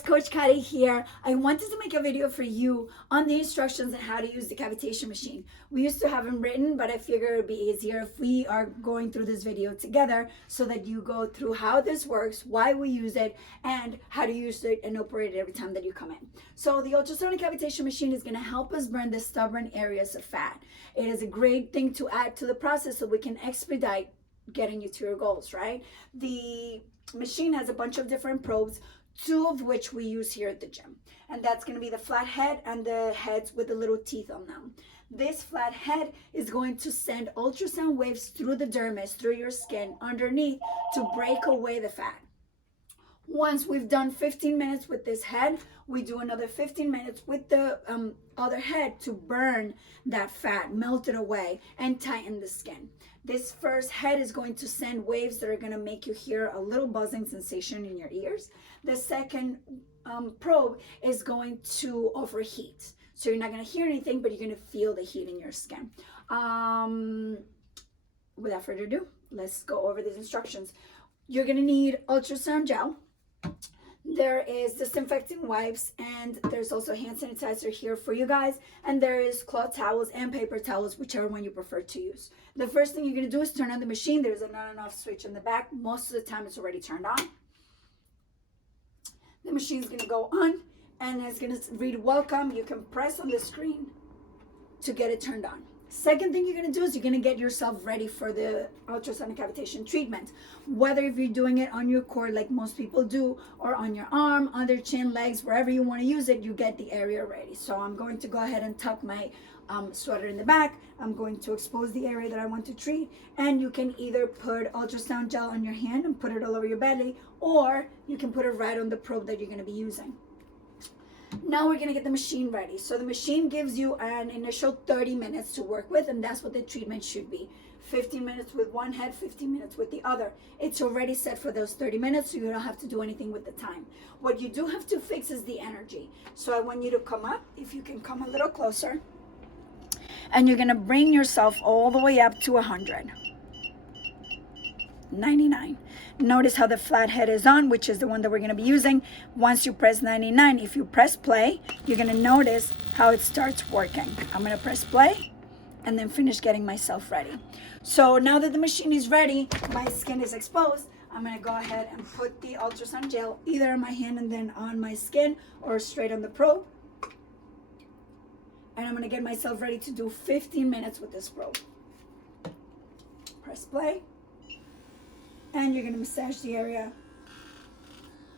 Coach Kari here. I wanted to make a video for you on the instructions on how to use the cavitation machine. We used to have them written, but I figured it would be easier if we are going through this video together so that you go through how this works, why we use it, and how to use it and operate it every time that you come in. So the ultrasonic cavitation machine is going to help us burn the stubborn areas of fat. It is a great thing to add to the process so we can expedite getting you to your goals, right? The machine has a bunch of different probes, two of which we use here at the gym, and that's going to be the flat head and the heads with the little teeth on them. This flat head is going to send ultrasound waves through the dermis, through your skin underneath, to break away the fat. Once we've done 15 minutes with this head, we do another 15 minutes with the other head to burn that fat, melt it away, and tighten the skin. This first head is going to send waves that are going to make you hear a little buzzing sensation in your ears. The second probe is going to offer heat. So you're not going to hear anything, but you're going to feel the heat in your skin. Without further ado, let's go over these instructions. You're going to need ultrasound gel. There is disinfecting wipes, and there's also hand sanitizer here for you guys, and there is cloth towels and paper towels, whichever one you prefer to use. The first thing you're going to do is turn on the machine. There's an on and off switch in the back. Most of the time it's already turned on. The machine's going to go on, and it's going to read welcome. You can press on the screen to get it turned on. Second thing you're going to do is you're going to get yourself ready for the ultrasonic cavitation treatment. Whether if you're doing it on your core like most people do, or on your arm, under chin, legs, wherever you want to use it, you get the area ready. So I'm going to go ahead and tuck my sweater in the back. I'm going to expose the area that I want to treat, and you can either put ultrasound gel on your hand and put it all over your belly, or you can put it right on the probe that you're going to be using. Now we're going to get the machine ready. So the machine gives you an initial 30 minutes to work with, and that's what the treatment should be. 15 minutes with one head, 15 minutes with the other. It's already set for those 30 minutes, so you don't have to do anything with the time. What you do have to fix is the energy. So I want you to come up, if you can come a little closer, and you're going to bring yourself all the way up to 100. 99. Notice how the flat head is on, which is the one that we're going to be using. Once you press 99, if you press play, you're going to notice how it starts working. I'm going to press play and then finish getting myself ready. So now that the machine is ready, my skin is exposed, I'm going to go ahead and put the ultrasound gel either on my hand and then on my skin, or straight on the probe. And I'm going to get myself ready to do 15 minutes with this probe. Press play. And you're going to massage the area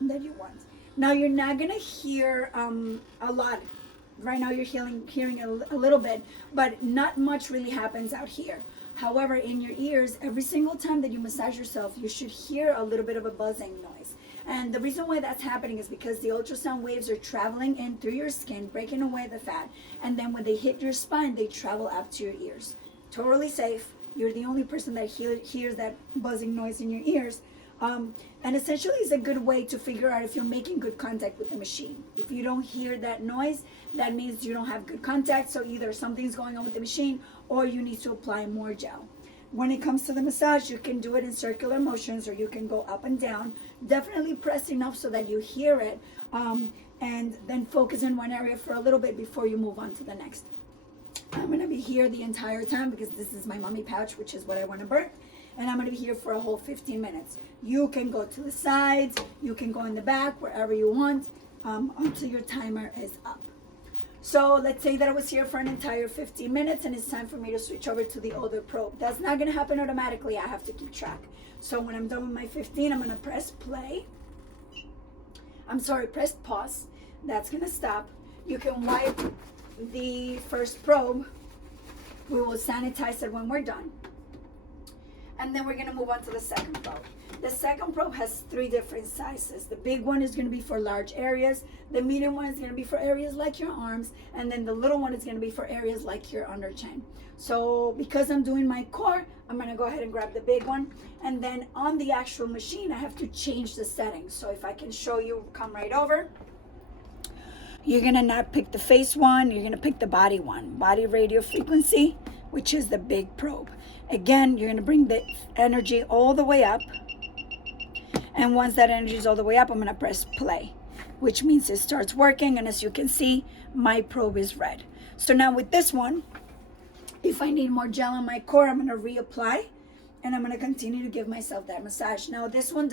that you want. Now you're not going to hear a lot. Right now you're hearing a little bit, but not much really happens out here. However, in your ears, every single time that you massage yourself, you should hear a little bit of a buzzing noise. And the reason why that's happening is because the ultrasound waves are traveling in through your skin, breaking away the fat. And then when they hit your spine, they travel up to your ears. Totally safe. You're the only person that hears that buzzing noise in your ears. And essentially it's a good way to figure out if you're making good contact with the machine. If you don't hear that noise, that means you don't have good contact. So either something's going on with the machine, or you need to apply more gel. When it comes to the massage, you can do it in circular motions, or you can go up and down. Definitely press enough so that you hear it, and then focus in one area for a little bit before you move on to the next. I'm going to be here the entire time because this is my mommy pouch, which is what I want to burn. And I'm going to be here for a whole 15 minutes. You can go to the sides. You can go in the back, wherever you want, until your timer is up. So let's say that I was here for an entire 15 minutes and it's time for me to switch over to the other probe. That's not going to happen automatically. I have to keep track. So when I'm done with my 15, I'm going to press play. Press pause. That's going to stop. You can wipe the first probe. We will sanitize it when we're done, and then we're going to move on to the second probe. The second probe has 3 different sizes. The big one is going to be for large areas, the medium one is going to be for areas like your arms, and then the little one is going to be for areas like your under chin. So because I'm doing my core, I'm going to go ahead and grab the big one, and then on the actual machine I have to change the settings. So if I can show you, come right over. You're going to not pick the face one, you're going to pick the body one. Body radio frequency, which is the big probe. Again, you're going to bring the energy all the way up. And once that energy is all the way up, I'm going to press play. which means it starts working. And as you can see, my probe is red. So now with this one, if I need more gel on my core, I'm gonna reapply, and I'm gonna continue to give myself that massage. Now this one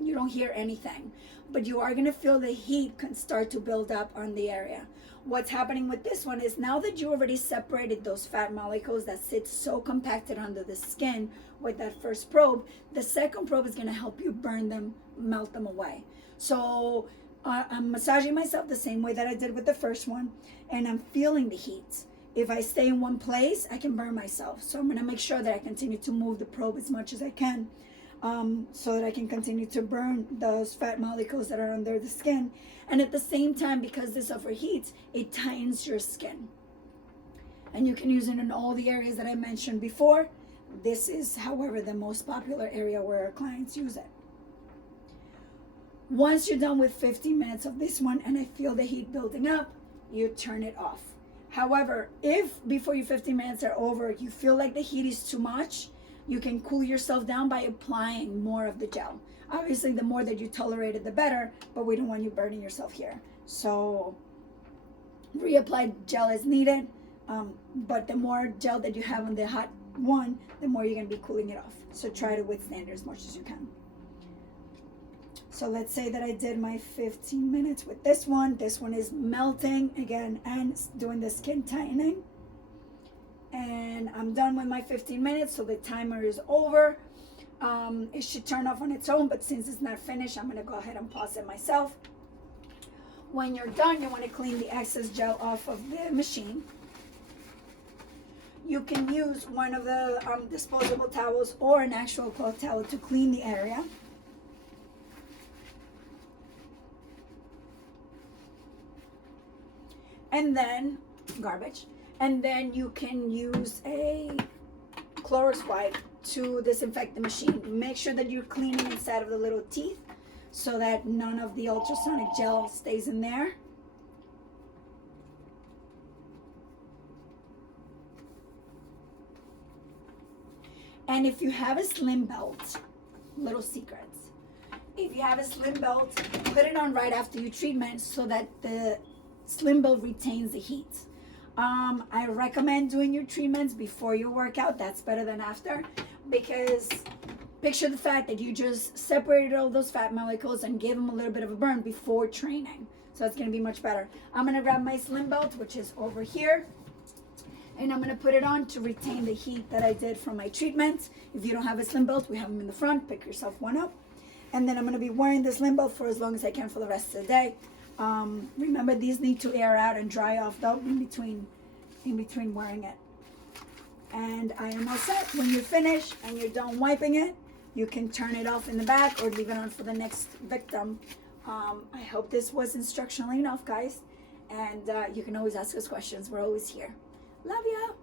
you don't hear anything, but you are gonna feel the heat can start to build up on the area. What's happening with this one is now that you already separated those fat molecules that sit so compacted under the skin with that first probe, the second probe is gonna help you burn them, melt them away. So I'm massaging myself the same way that I did with the first one, and I'm feeling the heat. If I stay in one place, I can burn myself. So I'm gonna make sure that I continue to move the probe as much as I can, so that I can continue to burn those fat molecules that are under the skin. And at the same time, because this overheats, it tightens your skin. And you can use it in all the areas that I mentioned before. This is, however, the most popular area where our clients use it. Once you're done with 15 minutes of this one and I feel the heat building up, you turn it off. However, if before your 15 minutes are over, you feel like the heat is too much, you can cool yourself down by applying more of the gel. Obviously, the more that you tolerate it, the better, but we don't want you burning yourself here. So reapply gel as needed, but the more gel that you have on the hot one, the more you're gonna be cooling it off. So try to withstand it as much as you can. So let's say that I did my 15 minutes with this one. This one is melting again and doing the skin tightening. And I'm done with my 15 minutes, so the timer is over. It should turn off on its own, but since it's not finished, I'm gonna go ahead and pause it myself. When you're done, you wanna clean the excess gel off of the machine. You can use one of the disposable towels or an actual cloth towel to clean the area. And then, garbage. And then you can use a Clorox wipe to disinfect the machine. Make sure that you're cleaning inside of the little teeth so that none of the ultrasonic gel stays in there. And if you have a slim belt, little secrets. If you have a slim belt, put it on right after your treatment so that the slim belt retains the heat. I recommend doing your treatments before your workout. That's better than after, because picture the fact that you just separated all those fat molecules and gave them a little bit of a burn before training. So it's going to be much better. I'm going to grab my slim belt, which is over here, and I'm going to put it on to retain the heat that I did from my treatment. If you don't have a slim belt, we have them in the front. Pick yourself one up. And then I'm going to be wearing this slim belt for as long as I can for the rest of the day. Remember, these need to air out and dry off though in between wearing it. And I am all set. When you're finished and you're done wiping it, you can turn it off in the back or leave it on for the next victim. I hope this was instructional enough, guys. And you can always ask us questions. We're always here. Love ya.